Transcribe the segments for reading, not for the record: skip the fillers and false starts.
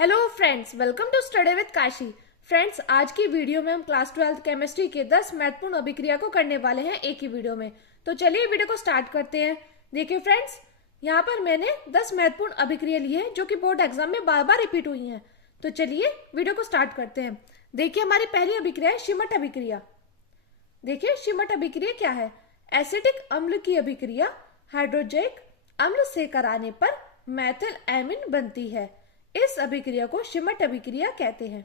Hello friends, welcome to study with Kashi. Friends, आज की video में हम क्लास 12 केमिस्ट्री के 10 महत्वपूर्ण अभिक्रिया को करने वाले हैं एक ही वीडियो में। तो चलिए वीडियो को स्टार्ट करते हैं। देखिए फ्रेंड्स, यहाँ पर मैंने 10 महत्वपूर्ण अभिक्रिया ली है जो कि बोर्ड एग्जाम में बार बार रिपीट हुई हैं। तो चलिए वीडियो को स्टार्ट करते हैं। देखिए हमारी पहली अभिक्रिया है शिमट अभिक्रिया। देखिए शिमट अभिक्रिया क्या है? एसिटिक अम्ल की अभिक्रिया हाइड्रोजेनिक अम्ल से कराने पर मेथिल एमीन बनती है। इस अभिक्रिया को शिमट अभिक्रिया कहते हैं।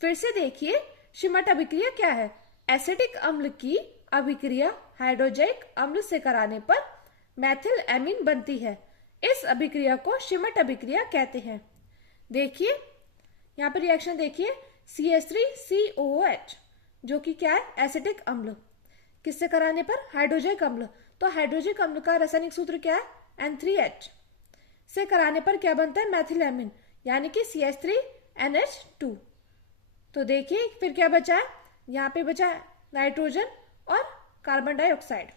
फिर से देखिए शिमट अभिक्रिया क्या है? एसिटिक अम्ल की अभिक्रिया हाइड्रोजेनिक अम्ल से कराने पर मेथिल एमीन बनती है। इस अभिक्रिया को शिमट अभिक्रिया कहते हैं। देखिए यहाँ पर रिएक्शन देखिए, CH3COOH जो कि क्या है? एसिटिक अम्ल। किससे कराने पर? हाइड्रोजेनिक अम्ल। तो हाइड्रोजेनिक अम्ल का रासायनिक सूत्र क्या है? N3H। से कराने पर क्या बनता है? मेथिल एमीन, यानी कि CH3NH2। तो देखिए फिर क्या बचा है? यहाँ पे बचा है नाइट्रोजन और कार्बन डाइऑक्साइड।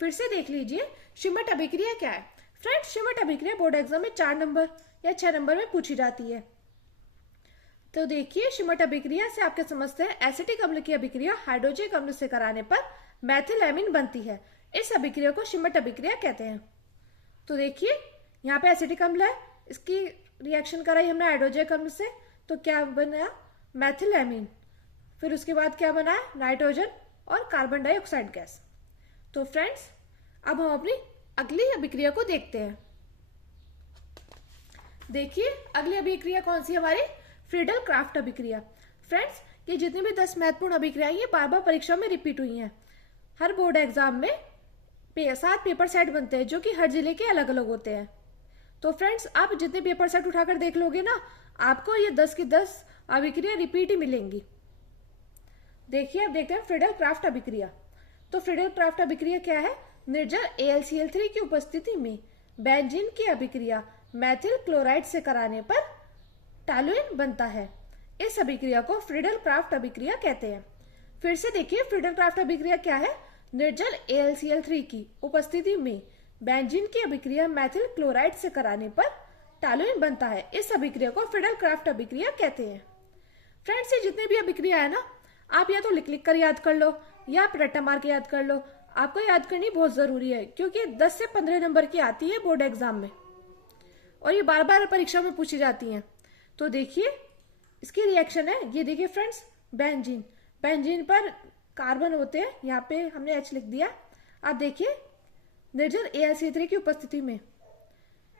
फिर से देख लीजिए शिमट अभिक्रिया क्या है। फ्रेंड्स, शिमट अभिक्रिया बोर्ड एग्जाम में 4 नंबर या 6 नंबर में पूछी जाती है। तो देखिए शिमट अभिक्रिया से आपके समझते हैं एसिटिक अम्ल की अभिक्रिया हाइड्रोजेनिक अम्ल से कराने पर मेथिल एमीन बनती है। इस अभिक्रिया को शिमट अभिक्रिया कहते हैं। तो देखिए यहाँ पे एसिटिक अम्ल है, इसकी रिएक्शन कराई हमने हाइड्रोजेनिक अम्ल से, तो क्या बना? Methyl amine. फिर उसके बाद क्या बना है? नाइट्रोजन और कार्बन डाइऑक्साइड गैस। तो फ्रेंड्स, अब हम अपनी अगली अभिक्रिया को देखते हैं। देखिए अगली अभिक्रिया कौन सी हमारी? फ्रीडल क्राफ्ट अभिक्रिया। फ्रेंड्स, ये जितनी भी 10 महत्वपूर्ण अभिक्रियाएं ये बार बार परीक्षा में रिपीट हुई हैं। हर बोर्ड एग्जाम में 7 पेपर सेट बनते हैं जो कि हर जिले के अलग अलग होते हैं। तो फ्रेंड्स, आप जितने पेपर सेट उठाकर देख लोगे ना, आपको ये 10 की 10 अभिक्रिया रिपीट ही मिलेंगी। देखिए अब देखते हैं फ्रीडल क्राफ्ट अभिक्रिया। तो फ्रीडल क्राफ्ट अभिक्रिया क्या है? निर्जल AlCl3 की उपस्थिति में बेंजीन की अभिक्रिया मेथिल क्लोराइड से कराने पर टॉलुएन बनता है। इस अभिक्रिया को फ्रीडल क्राफ्ट अभिक्रिया कहते हैं। फिर से देखिए फ्रीडल क्राफ्ट अभिक्रिया क्या है? निर्जल AlCl3 की उपस्थिति में बेंजीन की अभिक्रिया मेथिल क्लोराइड से कराने पर टॉलुएन बनता है। इस अभिक्रिया को फ्रीडल क्राफ्ट अभिक्रिया कहते हैं। फ्रेंड्स, ये जितने भी अभिक्रिया है ना, आप या तो लिख लिख कर याद कर लो या आप रट्टा मार के याद कर लो। आपको याद करनी बहुत जरूरी है क्योंकि 10 से 15 नंबर की आती है बोर्ड एग्जाम में और ये बार बार परीक्षा में पूछी जाती हैं। तो देखिए इसकी रिएक्शन है, ये देखिए फ्रेंड्स, बेंजीन। बेंजीन पर कार्बन होते हैं, यहाँ पे हमने H लिख दिया। आप देखिए निर्जल AlCl3 की उपस्थिति में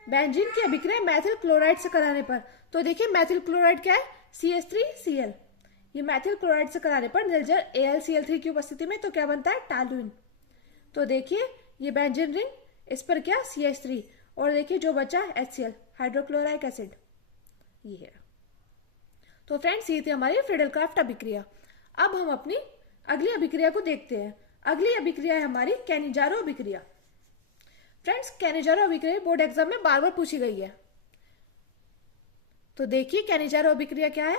बेंजीन की अभिक्रिया मेथिल क्लोराइड से कराने पर, तो देखिए मेथिल क्लोराइड क्या है? CH3Cl। ये मेथिल क्लोराइड से कराने पर निर्जल AlCl3 की उपस्थिति में तो क्या बनता है? टॉलुएन। तो देखिए ये बेंजीन रिंग, इस पर क्या? CH3, और देखिए जो बचा HCl, हाइड्रोक्लोराइक एसिड, ये है। तो फ्रेंड्स, ये थी हमारी फ्रीडल क्राफ्ट अभिक्रिया। अब हम अपनी अगली अभिक्रिया को देखते हैं। अगली अभिक्रिया है हमारी कैनिजारो अभिक्रिया। फ्रेंड्स, कैनिजारो अभिक्रिया बोर्ड एग्जाम में बार बार पूछी गई है। तो देखिए कैनिजारो अभिक्रिया क्या है?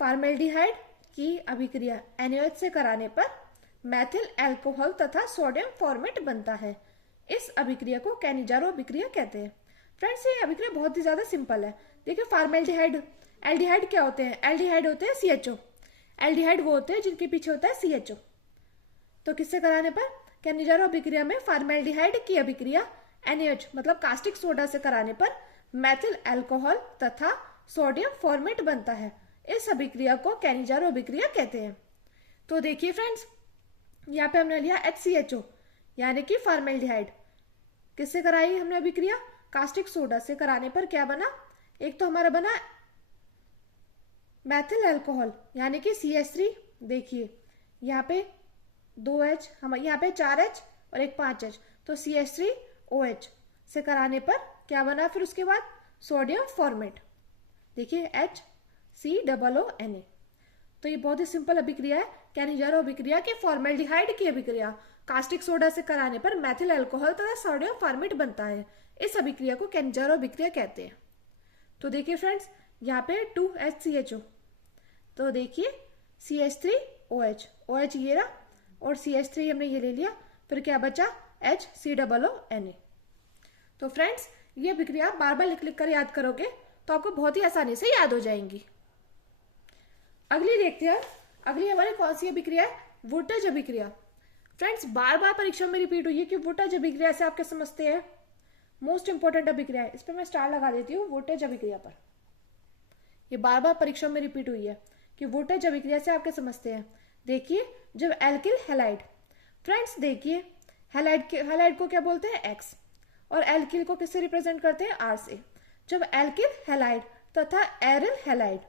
फॉर्मेल्डिहाइड की अभिक्रिया NaOH से कराने पर मेथिल अल्कोहल तथा सोडियम फॉर्मेट बनता है। इस अभिक्रिया को कैनिजारो अभिक्रिया कहते हैं। फ्रेंड्स, ये अभिक्रिया बहुत ही ज्यादा सिंपल है। देखिए फॉर्मेल्डिहाइड, एल्डिहाइड क्या होते हैं? एल्डिहाइड होते हैं CHO। एल्डिहाइड वो होते हैं जिनके पीछे होता है CHO। तो किससे कराने पर? कैनिजारो अभिक्रिया में फॉर्मेल्डिहाइड की अभिक्रिया NaOH मतलब कास्टिक सोडा से कराने पर मेथिल अल्कोहल तथा सोडियम फॉर्मेट बनता है। इस अभिक्रिया को कैनिजारो अभिक्रिया कहते हैं। तो देखिए फ्रेंड्स, यहाँ पे हमने लिया HCHO यानी कि फॉर्मेल्डिहाइड। किससे कराई हमने अभिक्रिया? कास्टिक सोडा से कराने पर क्या बना? एक तो हमारा बना मेथिल अल्कोहल यानी कि CH3। देखिए यहाँ पे 2H, हम यहाँ पे 4H और एक 5H, तो CH3OH से कराने पर क्या बना? फिर उसके बाद सोडियम फॉर्मेट, देखिए HCOONA। तो ये बहुत ही सिंपल अभिक्रिया है। कैनिजारो अभिक्रिया के फॉर्मेल्डिहाइड की अभिक्रिया कास्टिक सोडा से कराने पर मेथिल अल्कोहल तथा सोडियम फॉर्मेट बनता है। इस अभिक्रिया को कैनिजारो अभिक्रिया कहते हैं। तो देखिए फ्रेंड्स, यहाँ पे 2HCHO, तो देखिए CH3OH, OH ये रहा और CH3 हमने ये ले लिया, फिर क्या बचा? HCOONA। तो फ्रेंड्स, ये अभिक्रिया बार बार लिख लिख कर याद करोगे तो आपको बहुत ही आसानी से याद हो जाएंगी। अगली देखते हैं, अगली हमारी कौन सी अभिक्रिया है, वोल्टेज अभिक्रिया। फ्रेंड्स बार बार परीक्षा में रिपीट हुई है कि वोल्टेज अभिक्रिया से आप क्या समझते हैं, मोस्ट इंपॉर्टेंट अभिक्रिया है। इस पर मैं स्टार लगा देती हूँ वोल्टेज अभिक्रिया पर। ये बार बार परीक्षा में रिपीट हुई है कि वोल्टेज अभिक्रिया से आप क्या समझते हैं। देखिए जब एल्किल हैलाइड, फ्रेंड्स देखिए हैलाइड को क्या बोलते हैं एक्स, और एल्किल को किससे रिप्रेजेंट करते हैं आर से। जब एल्किल हैलाइड तथा एरिल हैलाइड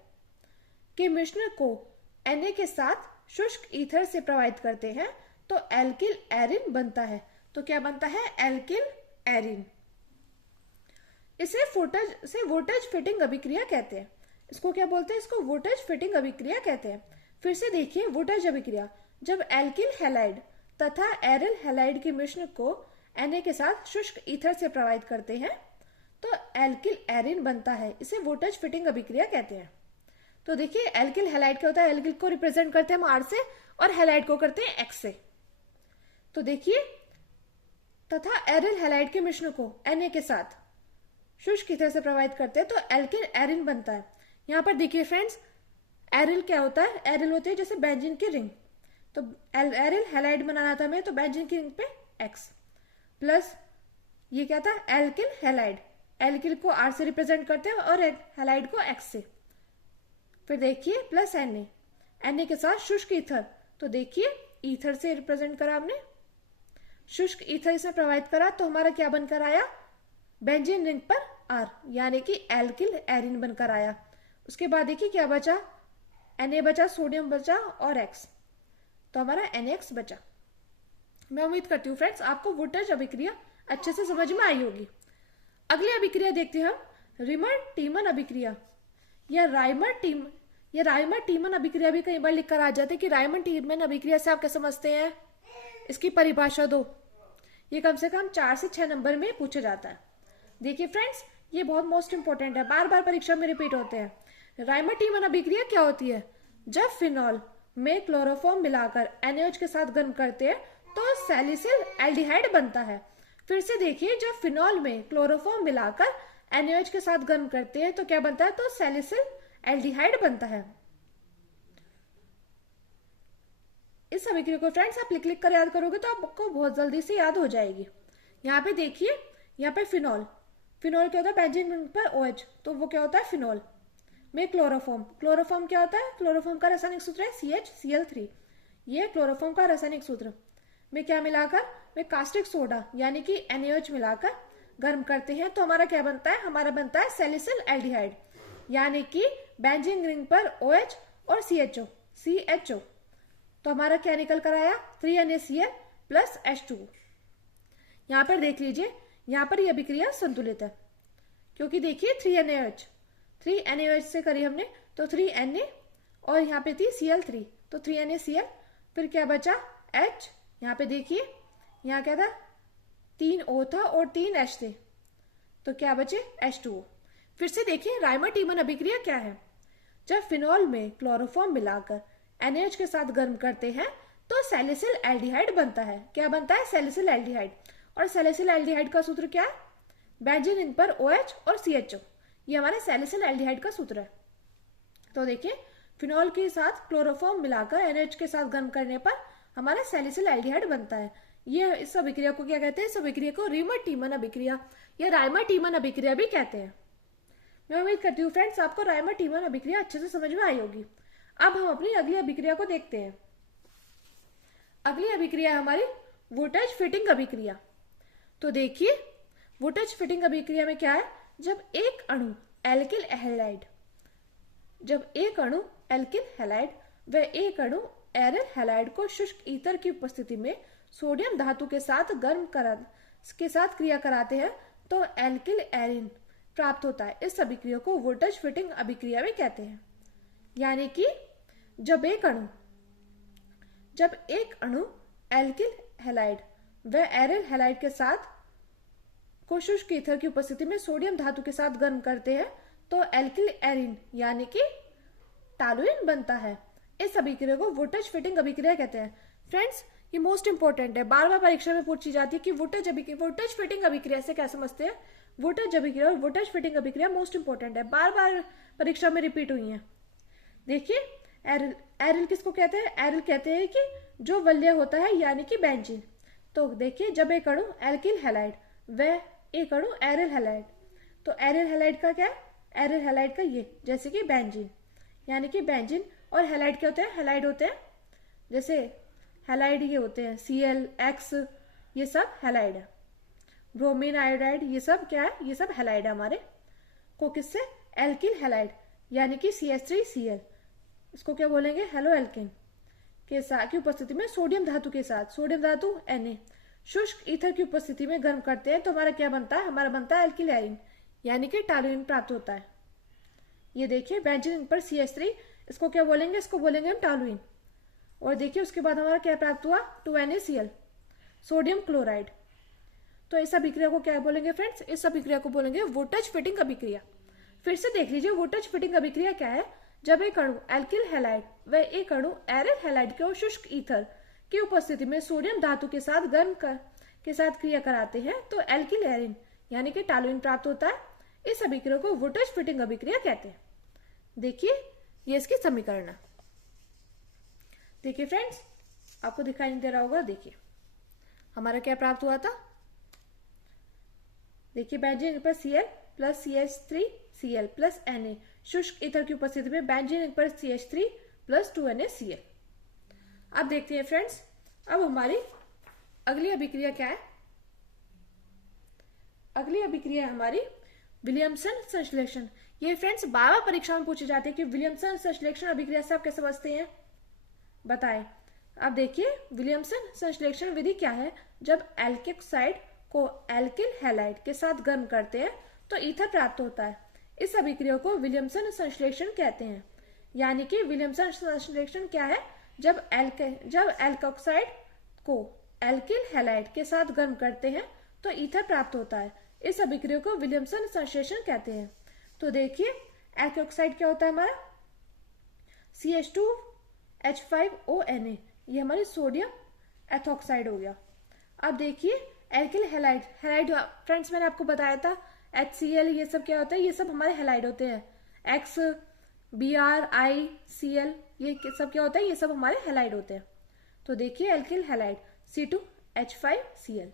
के मिश्रण को Na के साथ शुष्क ईथर से प्रवाहित करते हैं तो एल्किल एरिन बनता है। तो क्या बनता है, एल्किल एरिन। इसे वोल्टेज फिटिंग अभिक्रिया कहते हैं। इसको क्या बोलते हैं, इसको वोल्टेज फिटिंग अभिक्रिया कहते हैं। फिर से देखिए वोल्टेज अभिक्रिया, जब एल्किल हैलाइड तथा एरिल हैलाइड के मिश्रण को Na के साथ शुष्क ईथर से प्रवाहित करते हैं तो एल्किल एरिन बनता है। इसे वोल्टेज फिटिंग अभिक्रिया कहते हैं। तो देखिए एल्किल हैलाइड क्या होता है, एल्किल को रिप्रेजेंट करते हैं हम आर से और हैलाइड को करते हैं एक्स से। तो देखिए तथा एरिल हैलाइड के मिश्रण को Na के साथ शुष्क ईथर से प्रवाहित करते हैं तो एल्किल एरिन बनता है। यहाँ पर देखिए फ्रेंड्स एरिल क्या होता है, एरिल होते हैं जैसे बेंजीन की रिंग। तो एरिल हैलाइड बनाना था हमें, तो बेंजीन की रिंग पे एक्स प्लस ये क्या था एल्किल हैलाइड, एल्किल को आर से रिप्रेजेंट करते हैं और हैलाइड को एक्स से। फिर देखिए प्लस Na के साथ शुष्क ईथर, तो देखिए ईथर से रिप्रेजेंट करा हमने, शुष्क ईथर इसमें प्रवाहित करा तो हमारा क्या बनकर आया, बेंजीन रिंग पर आर, यानी कि एल्किल एरिन बनकर आया। उसके बाद देखिए क्या बचा, Na बचा, सोडियम बचा और एक्स, तो हमारा NaX बचा। मैं उम्मीद करती हूँ फ्रेंड्स आपको वोल्टेज अभिक्रिया अच्छे से समझ में आई होगी। अगली अभिक्रिया देखते हैं हम, रिमर टीमन अभिक्रिया या राइमर टीमन अभिक्रिया भी कई बार लिखकर आ जाते हैं कि राइमर टीमन अभिक्रिया से आप क्या समझते हैं, इसकी परिभाषा दो। ये कम से कम 4 से 6 नंबर में पूछा जाता है। देखिए फ्रेंड्स ये बहुत मोस्ट इंपॉर्टेंट है, बार बार परीक्षा में रिपीट होते हैं। राइमर टीमन अभिक्रिया क्या होती है, जब फिनॉल में क्लोरोफॉर्म मिलाकर NaOH के साथ गर्म करते हैं तो सैलिसिल एल्डिहाइड बनता है। फिर से देखिए जब फिनॉल में क्लोरोफॉर्म मिलाकर NaOH के साथ गर्म करते हैं तो क्या बनता है, तो सैलिसिल एल्डिहाइड बनता है। इस अभिक्रिया को फ्रेंड्स आप लिख कर याद करोगे तो आपको बहुत जल्दी से याद हो जाएगी। यहाँ पे देखिए, यहाँ पे फिनॉल क्या होता है, बेंजीन रिंग पर OH, तो वो क्या होता है फिनॉल में क्लोरोफॉर्म क्या होता है, क्लोरोफॉर्म का रासायनिक सूत्र है CHCl3। ये क्लोरोफॉर्म का रासायनिक सूत्र में क्या मिलाकर, में कास्टिक सोडा यानी कि NaOH मिलाकर गर्म करते हैं तो हमारा क्या बनता है, हमारा बनता है सैलिसिल एल्डिहाइड, यानी कि बेंजीन रिंग पर OH और CHO। तो हमारा क्या निकल कर आया, 3NaCl प्लस H2। यहाँ पर देख लीजिए, यहाँ पर यह अभिक्रिया संतुलित है क्योंकि देखिए 3NaOH से करी हमने तो 3Na और यहाँ पे थी Cl3 तो 3NaCl, फिर क्या बचा H। यहाँ पे देखिए यहाँ क्या था, 3 O था और 3 H थे तो क्या बचे H2O। फिर से देखिए राइमर टीमन अभिक्रिया क्या है, जब फिनॉल में क्लोरोफॉर्म मिलाकर NaOH के साथ गर्म करते हैं तो सैलिसिल एल्डिहाइड बनता है। क्या बनता है, सैलिसिल एल्डिहाइड। और सैलिसिल एल्डिहाइड का सूत्र क्या है, बेंजीन रिंग पर OH और CHO, ये हमारे सैलिसिल एल्डिहाइड का सूत्र है। तो देखिए फिनॉल के साथ क्लोरोफॉर्म मिलाकर NaOH के साथ गर्म करने पर हमारा सैलिसिल एल्डिहाइड बनता है। ये इस अभिक्रिया को क्या कहते हैं, इस अभिक्रिया को रिमर टीमन अभिक्रिया या राइमर टीमन अभिक्रिया भी कहते हैं। मैं उम्मीद करती हूँ फ्रेंड्स आपको राइमर टीमन अभिक्रिया अच्छे से समझ में आई होगी। अब हम अपनी अगली अभिक्रिया को देखते हैं। अगली अभिक्रिया हमारी वोल्टेज फिटिंग अभिक्रिया। तो देखिए वोल्टेज फिटिंग अभिक्रिया में क्या है, जब एक अणु एल्किल हैलाइड व एक अणु एरिल हैलाइड को शुष्क ईथर की उपस्थिति में सोडियम धातु के साथ क्रिया कराते हैं तो एल्किल एरिन प्राप्त होता है। इस अभिक्रिया को वोल्टेज फिटिंग अभिक्रिया भी कहते हैं। यानी कि जब एक अणु एल्किल हैलाइड व एरिल हैलाइड के साथ को शुष्क ईथर की उपस्थिति में सोडियम धातु के साथ गर्म करते हैं तो एल्किल एरिन यानी कि टॉलुइन बनता है। इस अभिक्रिया को वोल्टेज फिटिंग अभिक्रिया कहते हैं। फ्रेंड्स ये मोस्ट इंपॉर्टेंट है, बार बार परीक्षा में पूछी जाती है कि वोल्टेज फिटिंग अभिक्रिया से क्या समझते हैं, वोल्टेज अभिक्रिया और वोल्टेज फिटिंग अभिक्रिया मोस्ट इंपॉर्टेंट है, बार बार परीक्षा में रिपीट हुई है। देखिए एरिल, एरिल किसको कहते हैं? एरिल कहते हैं कि जो वलय होता है यानी कि बेंजीन। तो देखिए जब एक अणु एल्किल हैलाइड वह एक अणु एरिल हैलाइड, तो एरिल हैलाइड का क्या है? एरिल हैलाइड का ये जैसे कि बेंजीन, यानी कि बेंजीन और हैलाइड क्या होते हैं? हैलाइड होते हैं, जैसे हैलाइड ये होते हैं Cl, X, ये सब हैलाइड है। ब्रोमीन, आयोडाइड, ये सब क्या है? ये सब हैलाइड है हमारे को। किससे? एल्किल हैलाइड यानी कि CH3Cl, इसको क्या बोलेंगे? हेलो एल्किन के साथ की उपस्थिति में सोडियम धातु के साथ, सोडियम धातु Na शुष्क ईथर की उपस्थिति में गर्म करते हैं तो हमारा क्या बनता है? हमारा बनता है एल्किल एरिन यानी कि टॉलुइन प्राप्त होता है। ये देखिए बेंजीन पर CH3, इसको क्या बोलेंगे? इसको बोलेंगे हम टॉलुइन। और देखिए उसके बाद हमारा क्या प्राप्त हुआ? 2NaCl, sodium chloride. तो इस अभिक्रिया को क्या बोलेंगे फ्रेंड्स? इस अभिक्रिया को बोलेंगे वोल्टेज फिटिंग अभिक्रिया। फिर से देख लीजिए वोल्टेज फिटिंग अभिक्रिया क्या है? जब एक अणु एल्किल हैलाइड व एक अणु एरिल हैलाइड के शुष्क ईथर की उपस्थिति में सोडियम धातु के साथ के साथ क्रिया कराते हैं तो एल्किल एरिन यानी कि टॉलुइन प्राप्त होता है। इस अभिक्रिया को वोल्टेज फिटिंग अभिक्रिया कहते हैं। देखिए ये इसकी समीकरण है। देखिए फ्रेंड्स आपको दिखाई नहीं दे रहा होगा, देखिए हमारा क्या प्राप्त हुआ था? देखिए बेंजीन पर Cl plus CH3Cl plus Na, शुष्क ईथर की उपस्थिति में बेंजीन पर CH3 प्लस 2NaCl। अब देखते हैं फ्रेंड्स, अब हमारी अगली अभिक्रिया क्या है? अगली अभिक्रिया है हमारी विलियमसन संश्लेषण। ये फ्रेंड्स बार बार परीक्षा में पूछे जाते हैं कि विलियमसन संश्लेषण अभिक्रिया से आप कैसे समझते हैं, बताएं। अब देखिए विलियमसन संश्लेषण विधि क्या है? जब एल्किक ऑक्साइड को एल्किल हैलाइड के साथ गर्म करते हैं तो ईथर प्राप्त होता है। इस अभिक्रिया को विलियमसन संश्लेषण कहते हैं। यानी कि विलियमसन संश्लेषण क्या है? जब एल्कोक्साइड को एल्किल हैलाइड के साथ गर्म करते हैं तो ईथर प्राप्त होता है। इस अभिक्रिया को विलियमसन संश्लेषण कहते हैं। तो देखिए एल्कोक्साइड क्या होता है हमारा? CH2H5ONa, ये हमारी सोडियम एथोक्साइड हो गया। अब देखिए एल्किल हैलाइड, हैलाइड फ्रेंड्स मैंने आपको बताया था HCl, ये सब क्या होता है? ये सब हमारे हैलाइड होते हैं। X, Br, I, Cl, ये सब क्या होता है? ये सब हमारे हैलाइड होते हैं। तो देखिए एल्किल हैलाइड C2H5Cl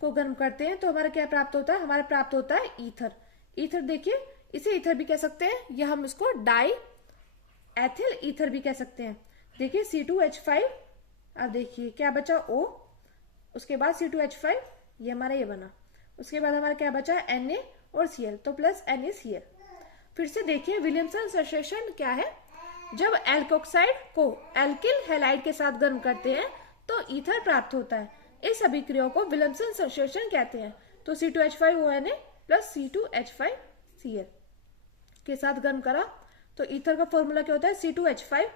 को गर्म करते हैं तो हमारा क्या प्राप्त होता है? हमारा प्राप्त होता है ईथर। ईथर देखिए इसे ईथर भी कह सकते हैं या हम इसको डाई एथिल ईथर भी कह सकते हैं। देखिए C2H5, अब देखिए क्या बचा? O, उसके बाद C2H5, ये हमारा ये बना। उसके बाद हमारा क्या बचा? Na और Cl, तो प्लस NaCl। फिर से देखिए विलियमसन संश्लेषण क्या है? जब एल्कोक्साइड को एल्किल हैलाइड के साथ गर्म करते हैं तो ईथर प्राप्त होता है। इस अभिक्रिया को विलियमसन संश्लेषण कहते हैं। तो C2H5ONa प्लस C2H5Cl के साथ गर्म करा तो ईथर का फॉर्मूला क्या होता है? C2H5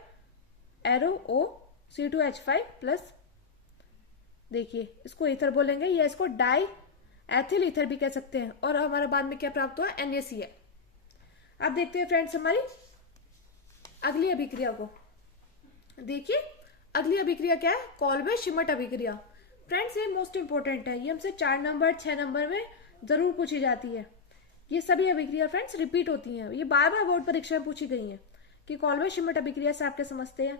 arrow O, C2H5 plus, देखिए इसको ईथर बोलेंगे या इसको डाई एथिल ईथर भी कह सकते हैं। और हमारा बाद में क्या प्राप्त हुआ? NaCl। अब देखते हैं फ्रेंड्स हमारी अगली अभिक्रिया को। देखिए अगली अभिक्रिया क्या है? कॉल्बे शिमट अभिक्रिया। फ्रेंड्स ये मोस्ट इंपोर्टेंट है, ये हमसे 4 नंबर 6 नंबर में जरूर पूछी जाती है। ये सभी अभिक्रिया फ्रेंड्स रिपीट होती हैं, ये बार बार बोर्ड परीक्षा में पूछी गई हैं कि कॉल्बे शिमट अभिक्रिया से आप क्या समझते हैं।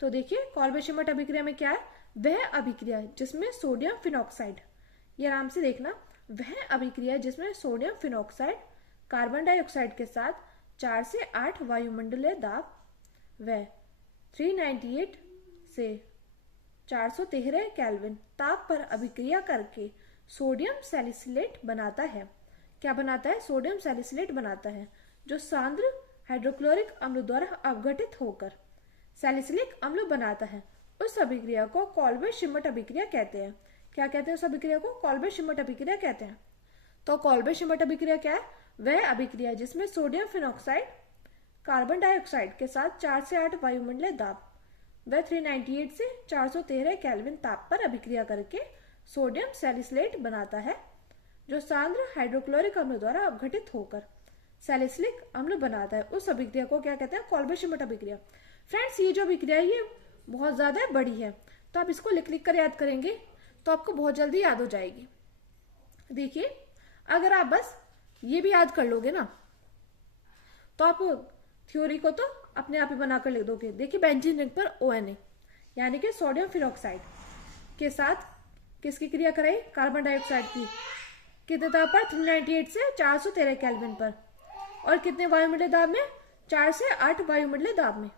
तो देखिए कॉल्बे शिमट अभिक्रिया में क्या है? वह अभिक्रिया जिसमें सोडियम फिनॉक्साइड, ये आराम से देखना, वह अभिक्रिया जिसमें सोडियम फिनॉक्साइड कार्बन डाइऑक्साइड के साथ 4 से 8 वायुमंडलीय दाब व 398 से 413 केल्विन ताप पर अभिक्रिया करके सोडियम सैलिसिलेट बनाता है। क्या बनाता है? सोडियम सैलिसिलेट बनाता है, जो सांद्र हाइड्रोक्लोरिक अम्ल द्वारा अपघटित होकर सैलिसिलिक अम्ल बनाता है। उस अभिक्रिया को कॉल्बे शिमट अभिक्रिया कहते हैं। क्या कहते हैं उस अभिक्रिया को? कॉल्बे शिमट अभिक्रिया कहते हैं। तो कॉल्बे शिमट अभिक्रिया क्या है? वह अभिक्रिया जिसमें सोडियम फिनॉक्साइड कार्बन डाइऑक्साइड के साथ 4 से 8 वायुमंडलीय दाब व 398 से 413 केल्विन ताप पर अभिक्रिया करके सोडियम सैलिसिलेट बनाता है, जो सांद्र हाइड्रोक्लोरिक अम्ल द्वारा अपघटित होकर सैलिसिलिक अम्ल बनाता है। उस अभिक्रिया को क्या कहते हैं? कॉल्बे शिमट अभिक्रिया। फ्रेंड्स ये जो अभिक्रिया है ये बहुत ज्यादा बड़ी है, तो आप इसको लिख लिख कर याद करेंगे तो आपको बहुत जल्दी याद हो जाएगी। देखिए अगर आप बस ये भी याद कर लोगे ना तो आप थ्योरी को तो अपने आप ही बनाकर लिख दोगे। देखिए बेंजीन रिंग पर ONA यानी कि सोडियम फिनॉक्साइड के साथ किसकी क्रिया कराई, कार्बन डाइऑक्साइड की। कितने दाब पर, 398 से 413 केल्विन पर, और कितने वायुमंडलीय दाब में, 4 से 8 वायुमंडलीय दाब में।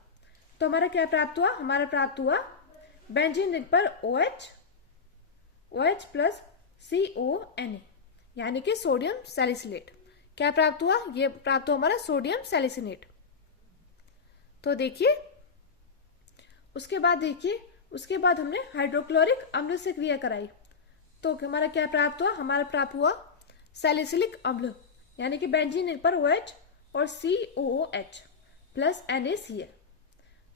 तो हमारा क्या प्राप्त हुआ, हमारा प्राप्त हुआ बेंजीन रिंग पर OH प्लस CONA यानी कि सोडियम सैलिसिलेट। क्या प्राप्त हुआ, ये प्राप्त हुआ हमारा सोडियम सैलिसिनेट। तो देखिए उसके बाद हमने हाइड्रोक्लोरिक अम्ल से क्रिया कराई तो हमारा क्या प्राप्त हुआ, हमारा प्राप्त हुआ सैलिसिलिक अम्ल यानी कि बेंजीन रिंग पर OH और COOH प्लस NaCl।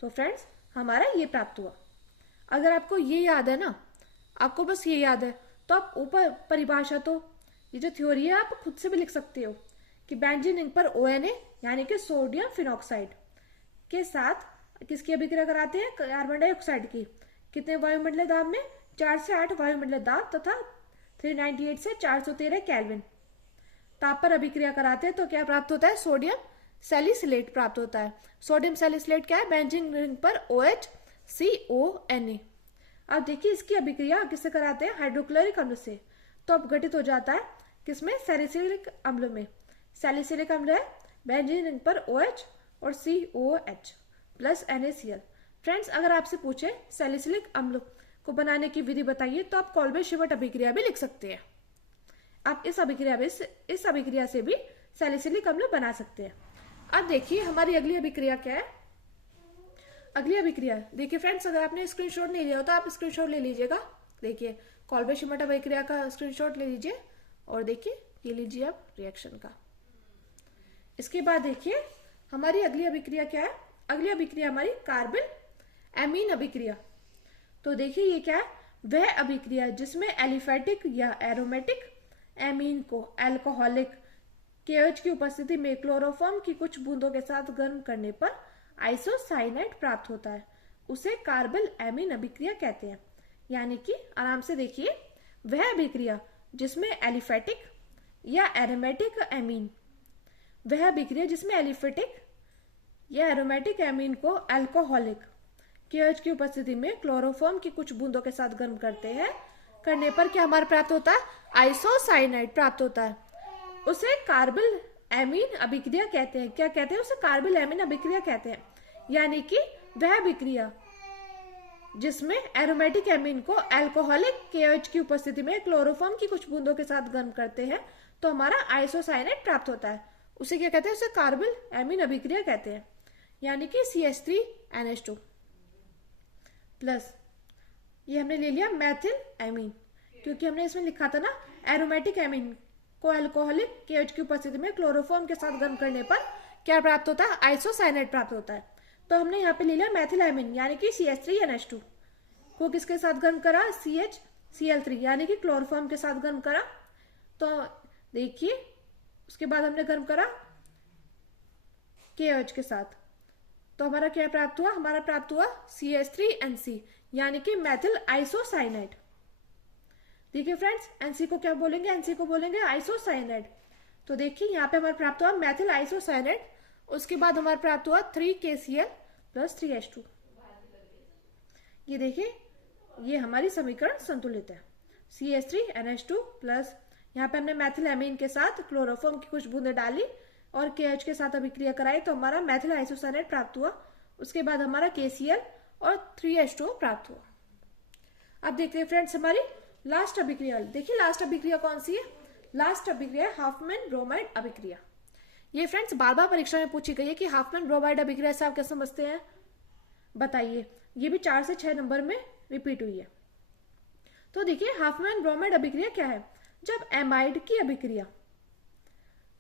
तो फ्रेंड्स हमारा ये प्राप्त हुआ। अगर आपको ये याद है ना, आपको बस ये याद है तो आप ऊपर परिभाषा तो ये जो थ्योरी है आप खुद से भी लिख सकते हो कि बेंजीन रिंग पर ONA यानी कि सोडियम फिनॉक्साइड के साथ किसकी अभिक्रिया कराते हैं, कार्बन डाइऑक्साइड की। कितने वायुमंडलीय दाब में, 4 से 8 वायुमंडलीय दाब तथा 398 से 413 केल्विन ताप पर अभिक्रिया कराते हैं तो क्या प्राप्त होता है, सोडियम सैलिसिलेट प्राप्त होता है। सोडियम सैलिसिलेट क्या है, बेंजीन रिंग पर OH CONA। अब देखिए इसकी अभिक्रिया किससे कराते हैं, हाइड्रोक्लोरिक अम्ल से। तो अब घटित हो जाता है किसमें, सैलिसिलिक अम्ल में। सैलिसिलिक अम्ल है बेंजीन रिंग पर OH और COH प्लस NaCl। फ्रेंड्स अगर आपसे पूछे सैलिसिलिक अम्ल को बनाने की विधि बताइए तो आप कोल्बे-शिमिट अभिक्रिया भी लिख सकते हैं। आप इस अभिक्रिया से भी सैलिसिलिक अम्ल बना सकते हैं। अब देखिए हमारी अगली अभिक्रिया क्या है। अगली अभिक्रिया देखिए फ्रेंड्स, अगर आपने स्क्रीनशॉट नहीं लिया हो तो आप स्क्रीनशॉट ले लीजिएगा। देखिए कोल्बे-शिमिट अभिक्रिया का स्क्रीनशॉट ले लीजिए और देखिए ये लीजिए आप रिएक्शन का। इसके बाद देखिए हमारी अगली अभिक्रिया क्या है, अगली अभिक्रिया हमारी कार्बन एमीन अभिक्रिया। तो देखिए ये क्या है, वह अभिक्रिया जिसमें एलिफेटिक या एरोमेटिक एमीन को अल्कोहलिक KOH की उपस्थिति में क्लोरोफॉर्म की कुछ बूंदों के साथ गर्म करने पर आइसोसाइनाइड प्राप्त होता है, उसे कार्बन एमीन अभिक्रिया कहते हैं। यानी कि आराम से देखिए, वह अभिक्रिया जिसमें एलिफेटिक या एरोमेटिक एमीन, वह अभिक्रिया जिसमें एलिफेटिक या एरोमेटिक एमीन को अल्कोहलिक KOH की उपस्थिति में क्लोरोफॉर्म की कुछ बूंदों के साथ गर्म करने पर क्या हमारा प्राप्त होता है, आइसोसाइनाइड प्राप्त होता है, उसे कार्बन एमीन अभिक्रिया कहते हैं। क्या कहते हैं, उसे कार्बन एमीन अभिक्रिया कहते हैं। यानी कि वह अभिक्रिया जिसमें एरोमेटिक एमीन को अल्कोहलिक KOH की उपस्थिति में क्लोरोफॉर्म की कुछ बूंदों के साथ गर्म करते हैं तो हमारा आइसोसाइनाइड प्राप्त होता है, उसे क्या कहते हैं, उसे कार्बन एमीन अभिक्रिया कहते हैं। यानी कि CH3NH2 प्लस ये हमने ले लिया मैथिल एमीन, क्योंकि हमने इसमें लिखा था ना एरोमेटिक एमीन को अल्कोहलिक KOH की उपस्थिति में क्लोरोफॉर्म के साथ गर्म करने पर क्या प्राप्त होता है, आइसोसाइनाइड प्राप्त होता है। तो हमने यहाँ पे ले लिया मैथिल एमीन यानी कि CH3NH2 को किसके साथ गर्म करा, CHCl3 यानी कि क्लोरोफॉर्म के साथ गर्म करा। तो देखिए उसके बाद हमने गर्म करा KOH के साथ तो हमारा क्या प्राप्त हुआ, हमारा प्राप्त हुआ CH3NC यानी कि मैथिल आइसोसाइनाइड। देखिए फ्रेंड्स NC को क्या बोलेंगे, NC को बोलेंगे आइसोसाइनाइड। तो देखिए यहाँ पे हमारा प्राप्त हुआ मैथिल आइसोसाइनाइड। उसके बाद हमारा प्राप्त हुआ 3KCl प्लस 3H2। ये देखिए ये हमारी समीकरण संतुलित है। CH3NH2 प्लस यहाँ पे हमने मैथिल एमीन के साथ क्लोरोफॉर्म की कुछ बूंदें डाली और KH के साथ अभिक्रिया कराई तो हमारा मैथिल आइसोसाइनाइड प्राप्त हुआ। उसके बाद हमारा KCl और 3H2 प्राप्त हुआ। अब देखते हैं फ्रेंड्स हमारी लास्ट अभिक्रिया। देखिए लास्ट अभिक्रिया कौन सी है, लास्ट अभिक्रिया हाफमैन ब्रोमाइड अभिक्रिया। ये फ्रेंड्स बार बार परीक्षा में पूछी गई है कि हाफमैन ब्रोमाइड अभिक्रिया से आप क्या समझते हैं, बताइए। ये भी 4 से 6 नंबर में रिपीट हुई है। तो देखिए हाफमैन ब्रोमाइड अभिक्रिया क्या है, जब एमाइड की अभिक्रिया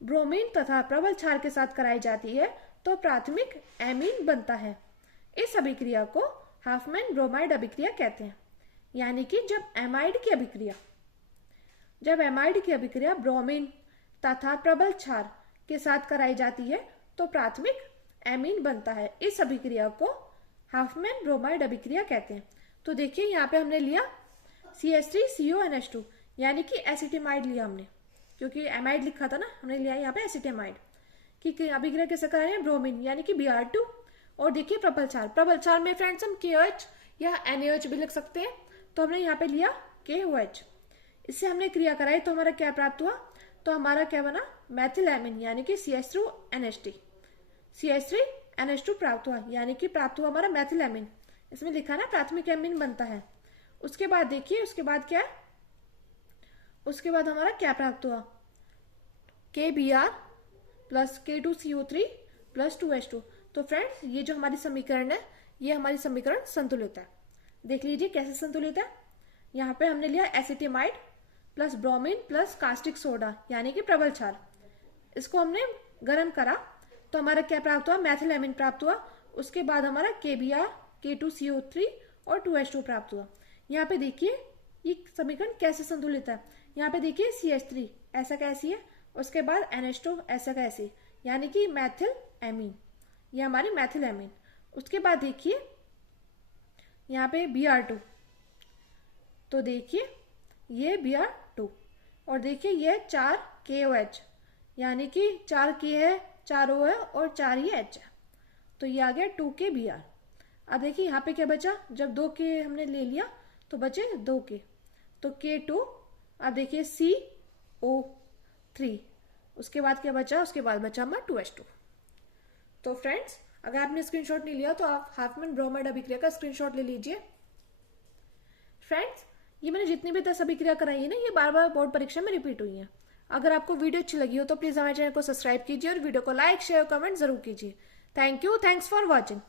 ब्रोमीन तथा प्रबल क्षार के साथ कराई जाती है तो प्राथमिक एमीन बनता है। इस अभिक्रिया को हाफमैन ब्रोमाइड अभिक्रिया कहते हैं। यानी कि जब एमाइड की अभिक्रिया ब्रोमीन तथा प्रबल क्षार के साथ कराई जाती है तो प्राथमिक एमीन बनता है। इस अभिक्रिया को हाफमैन ब्रोमाइड अभिक्रिया कहते हैं। तो देखिए यहाँ पे हमने लिया CH3CONH2 यानी कि एसिटिमाइड लिया हमने। क्योंकि एमाइड लिखा था ना, हमने लिया यहाँ पे एसिटेमाइड। कि अभिक्रिया कैसे कर रहे हैं, ब्रोमीन यानी कि Br2। और देखिए प्रबल क्षार, प्रबल क्षार में फ्रेंड्स हम KOH या NaOH भी लिख सकते हैं, तो हमने यहाँ पे लिया KOH। इससे हमने क्रिया कराई तो हमारा क्या प्राप्त हुआ, तो हमारा क्या बना, मैथिलएमीन यानी कि CH3NH2 प्राप्त हुआ, यानी कि प्राप्त हुआ हमारा मैथिलएमीन। इसमें लिखा ना प्राथमिक एमीन बनता है। उसके बाद देखिए, उसके बाद क्या है, उसके बाद हमारा क्या प्राप्त हुआ, KBr plus K2CO3 plus 2H2। तो फ्रेंड्स ये जो हमारी समीकरण है, ये हमारी समीकरण संतुलित है। देख लीजिए कैसे संतुलित है। यहाँ पे हमने लिया acetamide plus bromine plus caustic soda यानी कि प्रबल क्षार। इसको हमने गर्म करा तो हमारा क्या प्राप्त हुआ, मैथिलएमीन प्राप्त हुआ। उसके बाद हमारा KBr, K2CO3 और 2H2 प्राप्त हुआ। यहाँ पे देखिए ये समीकरण कैसे संतुलित है। यहाँ पे देखिए CH3 ऐसा कैसी है, उसके बाद NH2 ऐसा कैसी, यानी कि मैथिलएमीन, ये हमारी मैथिलएमीन। उसके बाद देखिए यहाँ पे Br2, तो देखिए ये Br2 और देखिए ये 4 KOH यानी कि 4 K है, 4 O है और 4 ही H है, तो ये आ गया 2K Br। अब देखिए यहाँ पे क्या बचा, जब 2 K हमने ले लिया तो बचे 2 K, तो K2। अब देखिए CO3, उसके बाद क्या बचा, उसके बाद बचा हमारा 2H2। तो फ्रेंड्स अगर आपने स्क्रीनशॉट नहीं लिया तो आप हाफमैन ब्रोमाइड अभिक्रिया का स्क्रीनशॉट ले लीजिए। फ्रेंड्स ये मैंने जितनी भी 10 अभिक्रिया कराई है ना, ये बार बार बोर्ड परीक्षा में रिपीट हुई हैं। अगर आपको वीडियो अच्छी लगी हो तो प्लीज़ हमारे चैनल को सब्सक्राइब कीजिए और वीडियो को लाइक शेयर कमेंट जरूर कीजिए। Thank you, thanks for watching.